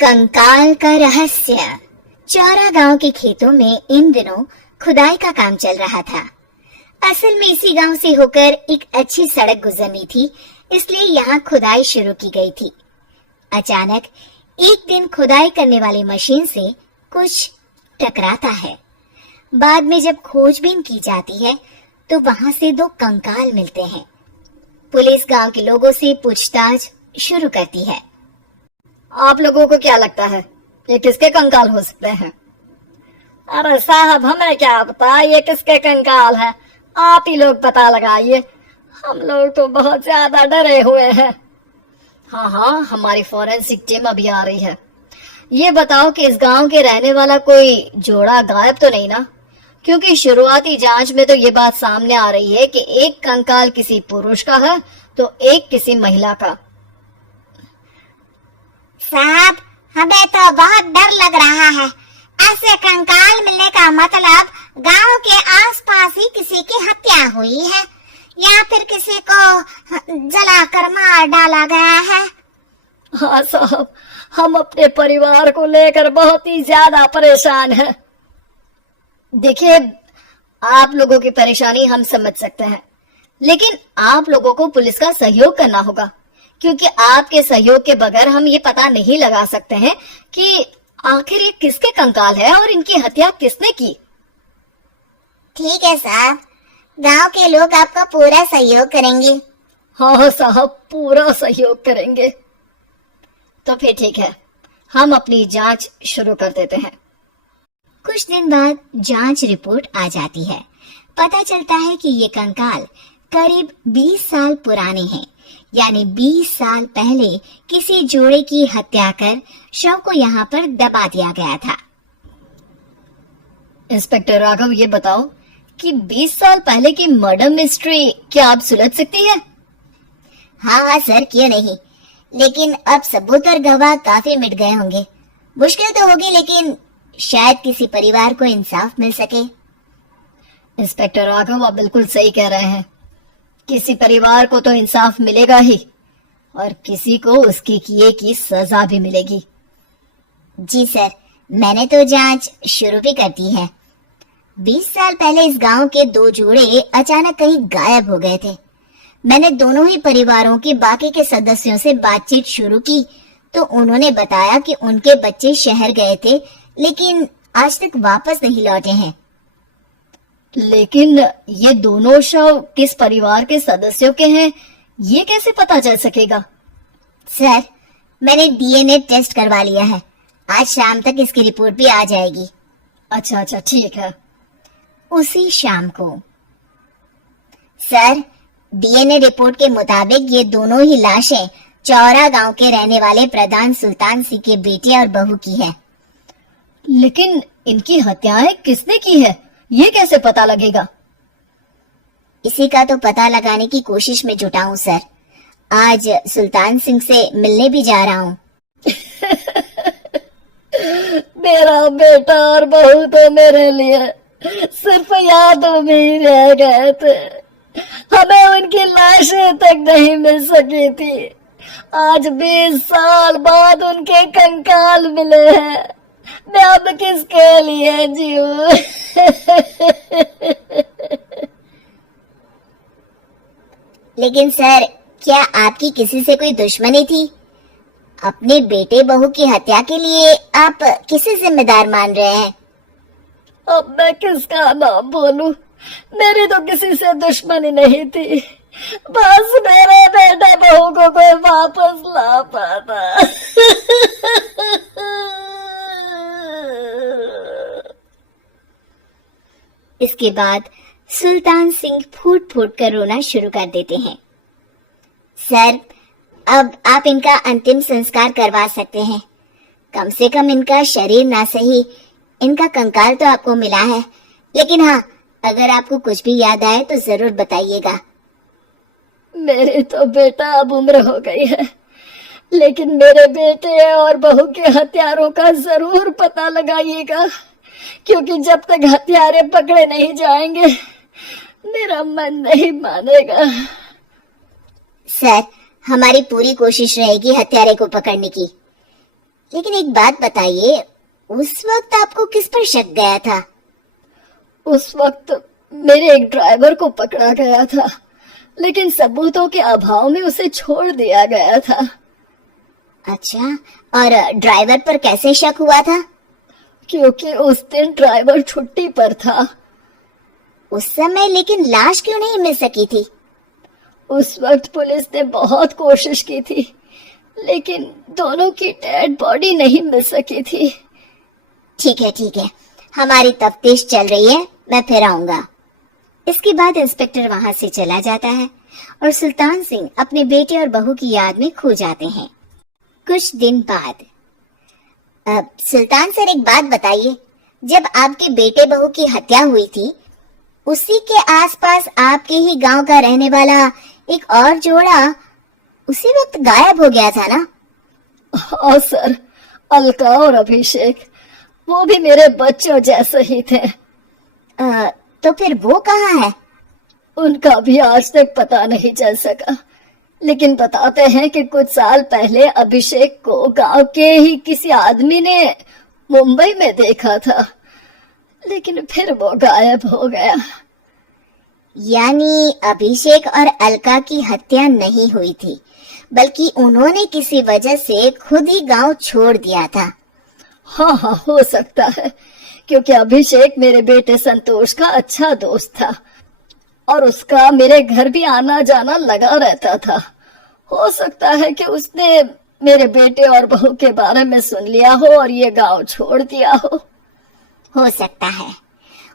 कंकाल का रहस्य। चौरा गांव के खेतों में इन दिनों खुदाई का काम चल रहा था। असल में इसी गांव से होकर एक अच्छी सड़क गुजरनी थी, इसलिए यहाँ खुदाई शुरू की गई थी। अचानक एक दिन खुदाई करने वाली मशीन से कुछ टकराता है। बाद में जब खोजबीन की जाती है तो वहां से दो कंकाल मिलते हैं। पुलिस गांव के लोगों से पूछताछ शुरू करती है। आप लोगों को क्या लगता है ये किसके कंकाल हो सकते हैं? अरे साहब, हमें क्या पता ये किसके कंकाल है, आप ही लोग पता लगाइए। हम लोग तो बहुत ज्यादा डरे हुए हैं। हाँ, हमारी फॉरेंसिक टीम अभी आ रही है। ये बताओ कि इस गांव के रहने वाला कोई जोड़ा गायब तो नहीं ना? क्योंकि शुरुआती जांच में तो ये बात सामने आ रही है कि एक कंकाल किसी पुरुष का है तो एक किसी महिला का। साहब, हमें तो बहुत डर लग रहा है। ऐसे कंकाल मिलने का मतलब गांव के आसपास ही किसी की हत्या हुई है या फिर किसी को जलाकर मार डाला गया है। हाँ साहब, हम अपने परिवार को लेकर बहुत ही ज्यादा परेशान हैं। देखिए, आप लोगों की परेशानी हम समझ सकते हैं, लेकिन आप लोगों को पुलिस का सहयोग करना होगा, क्योंकि आपके सहयोग के बगैर हम ये पता नहीं लगा सकते हैं कि आखिर ये किसके कंकाल है और इनकी हत्या किसने की। ठीक है साहब, गांव के लोग आपका पूरा सहयोग करेंगे। हाँ साहब, पूरा सहयोग करेंगे। तो फिर ठीक है, हम अपनी जांच शुरू कर देते हैं। कुछ दिन बाद जांच रिपोर्ट आ जाती है। पता चलता है कि ये कंकाल करीब 20 साल पुराने हैं, यानी 20 साल पहले किसी जोड़े की हत्या कर शव को यहाँ पर दबा दिया गया था। इंस्पेक्टर राघव, ये बताओ कि 20 साल पहले की मर्डर मिस्ट्री क्या आप सुलझ सकती है? हाँ सर, क्यों नहीं, लेकिन अब सबूत और गवाह काफी मिट गए होंगे। मुश्किल तो होगी, लेकिन शायद किसी परिवार को इंसाफ मिल सके। इंस्पेक्टर राघव, आप बिल्कुल सही कह रहे हैं। किसी परिवार को तो इंसाफ मिलेगा ही और किसी को उसके किए की सजा भी मिलेगी। जी सर, मैंने तो जांच शुरू भी कर दी है। 20 साल पहले इस गांव के दो जोड़े अचानक कहीं गायब हो गए थे। मैंने दोनों ही परिवारों के बाकी के सदस्यों से बातचीत शुरू की तो उन्होंने बताया कि उनके बच्चे शहर गए थे, लेकिन आज तक वापस नहीं लौटे हैं। लेकिन ये दोनों शव किस परिवार के सदस्यों के हैं, ये कैसे पता चल सकेगा? सर, मैंने डीएनए टेस्ट करवा लिया है। आज शाम तक इसकी रिपोर्ट भी आ जाएगी। अच्छा, ठीक है। उसी शाम को सर, डीएनए रिपोर्ट के मुताबिक ये दोनों ही लाशें चौरा गांव के रहने वाले प्रधान सुल्तान सिंह के बेटे और बहू की है। लेकिन इनकी हत्याएं किसने की है, ये कैसे पता लगेगा? इसी का तो पता लगाने की कोशिश में जुटा हूँ सर। आज सुल्तान सिंह से मिलने भी जा रहा हूँ। मेरा बेटा और बहू तो मेरे लिए सिर्फ यादों में ही रह गए थे। हमें उनकी लाशें तक नहीं मिल सकी थी। आज 20 साल बाद उनके कंकाल मिले हैं। मैं अब किसके लिए जीऊं? लेकिन सर, क्या आपकी किसी से कोई दुश्मनी थी? अपने बेटे बहू की हत्या के लिए आप किसे जिम्मेदार मान रहे हैं? अब मैं किसका नाम बोलूं? मेरी तो किसी से दुश्मनी नहीं थी, बस मेरे बेटे बहू को कोई वापस ला पाता। इसके बाद सुल्तान सिंह फूट फूट कर रोना शुरू कर देते हैं। सर, अब आप इनका अंतिम संस्कार करवा सकते हैं। कम से कम इनका शरीर ना सही, इनका कंकाल तो आपको मिला है। लेकिन हाँ, अगर आपको कुछ भी याद आए तो जरूर बताइएगा। मेरी तो बेटा अब उम्र हो गई है, लेकिन मेरे बेटे और बहू के हत्यारों का जरूर पता लगाइएगा, क्योंकि जब तक हत्यारे पकड़े नहीं जाएंगे मेरा मन नहीं मानेगा। सर, हमारी पूरी कोशिश रहेगी हत्यारे को पकड़ने की। लेकिन एक बात बताइए, उस वक्त आपको किस पर शक गया था? उस वक्त मेरे एक ड्राइवर को पकड़ा गया था, लेकिन सबूतों के अभाव में उसे छोड़ दिया गया था। अच्छा, और ड्राइवर पर कैसे शक हुआ था? क्योंकि उस दिन ड्राइवर छुट्टी पर था। उस समय लेकिन लाश क्यों नहीं मिल सकी थी? उस वक्त पुलिस ने बहुत कोशिश की थी, लेकिन दोनों की डेड बॉडी नहीं मिल सकी थी। ठीक है, हमारी तफ्तीश चल रही है, मैं फिर आऊंगा। इसके बाद इंस्पेक्टर वहां से चला जाता है और सुल्तान सिंह अपने बेटे और बहू की याद में खो जाते हैं। कुछ दिन बाद, सुल्तान सर एक बात बताइए, जब आपके बेटे बहू की हत्या हुई थी, उसी के आसपास आपके ही गांव का रहने वाला एक और जोड़ा उसी वक्त गायब हो गया था ना? हाँ सर, अलका और अभिषेक, वो भी मेरे बच्चों जैसे ही थे। तो फिर वो कहाँ है? उनका भी आज तक पता नहीं चल सका, लेकिन बताते हैं कि कुछ साल पहले अभिषेक को गांव के ही किसी आदमी ने मुंबई में देखा था, लेकिन फिर वो गायब हो गया। यानी अभिषेक और अलका की हत्या नहीं हुई थी, बल्कि उन्होंने किसी वजह से खुद ही गांव छोड़ दिया था। हाँ, हो सकता है, क्योंकि अभिषेक मेरे बेटे संतोष का अच्छा दोस्त था और उसका मेरे घर भी आना जाना लगा रहता था। हो सकता है कि उसने मेरे बेटे और बहू के बारे में सुन लिया हो और ये गांव छोड़ दिया हो। हो सकता है।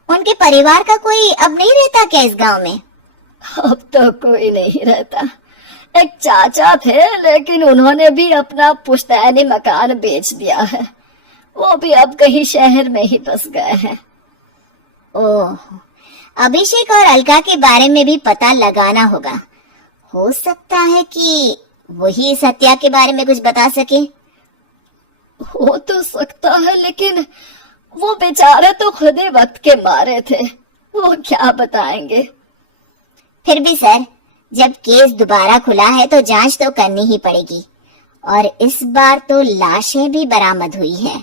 उनके परिवार का कोई अब नहीं रहता क्या इस गांव में? अब तो कोई नहीं रहता। एक चाचा थे, लेकिन उन्होंने भी अपना पुश्तैनी मकान बेच दिया है। वो भी अब कहीं शहर में ही बस गए हैं। ओह, अभिषेक और अलका के बारे में भी पता लगाना होगा। हो सकता है कि वही इस हत्या के बारे में कुछ बता सके। हो तो सकता है, लेकिन वो बेचारे तो खुद ही वक्त के मारे थे, वो क्या बताएंगे। फिर भी सर, जब केस दोबारा खुला है तो जांच तो करनी ही पड़ेगी, और इस बार तो लाशें भी बरामद हुई है।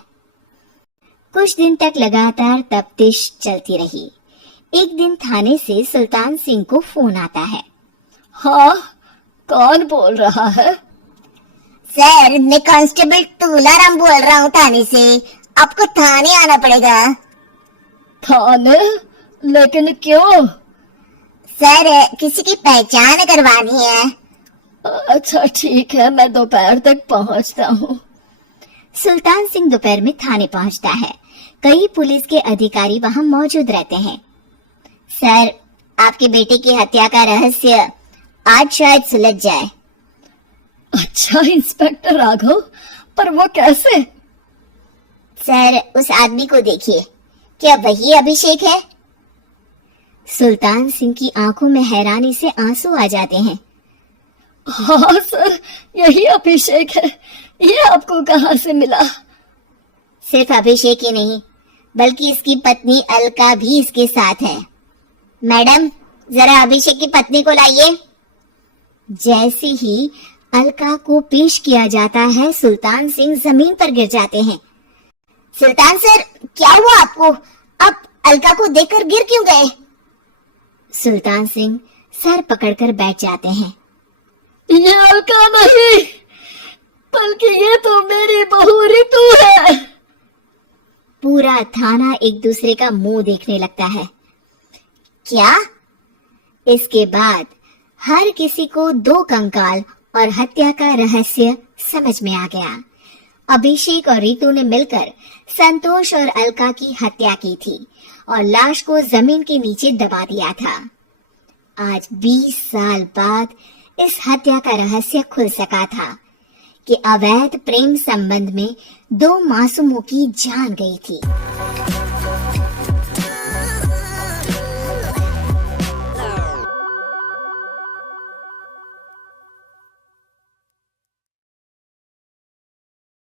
कुछ दिन तक लगातार तफ्तीश चलती रही। एक दिन थाने से सुल्तान सिंह को फोन आता है। हाँ, कौन बोल रहा है? सर, मैं कांस्टेबल तुलाराम बोल रहा हूँ थाने से। आपको थाने आना पड़ेगा। थाने? लेकिन क्यों? सर, किसी की पहचान करवानी है। अच्छा ठीक है, मैं दोपहर तक पहुंचता हूँ। सुल्तान सिंह दोपहर में थाने पहुंचता है। कई पुलिस के अधिकारी वहां मौजूद रहते हैं। सर, आपके बेटे की हत्या का रहस्य आज शायद सुलझ जाए। अच्छा इंस्पेक्टर राघव, पर वो कैसे? सर, उस आदमी को देखिए, क्या वही अभिषेक है? सुल्तान सिंह की आंखों में हैरानी से आंसू आ जाते हैं। हाँ सर, यही अभिषेक है। ये आपको कहाँ से मिला? सिर्फ अभिषेक ही नहीं, बल्कि इसकी पत्नी अलका भी इसके साथ है। मैडम, जरा अभिषेक की पत्नी को लाइए। जैसे ही अलका को पेश किया जाता है, सुल्तान सिंह जमीन पर गिर जाते हैं। सुल्तान सर, क्या हुआ आपको? आप अलका को देखकर गिर क्यों गए? सुल्तान सिंह सर पकड़कर बैठ जाते हैं। ये अलका नहीं, बल्कि ये तो मेरी बहू रितु है। पूरा थाना एक दूसरे का मुंह देखने लगता है। क्या? इसके बाद हर किसी को दो कंकाल और हत्या का रहस्य समझ में आ गया। अभिषेक और रितु ने मिलकर संतोष और अलका की हत्या की थी और लाश को जमीन के नीचे दबा दिया था। आज 20 साल बाद इस हत्या का रहस्य खुल सका था कि अवैध प्रेम संबंध में 2 मासूमों की जान गई थी।